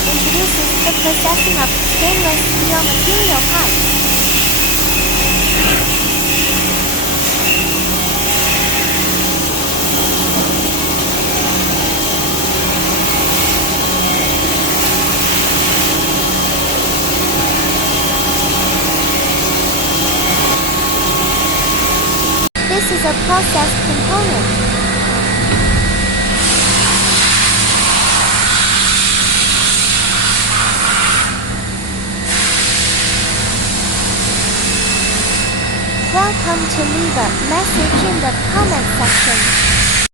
program introduces the processing of stainless steel material pipes. This is a processed component. Welcome to leave a message in the comment section.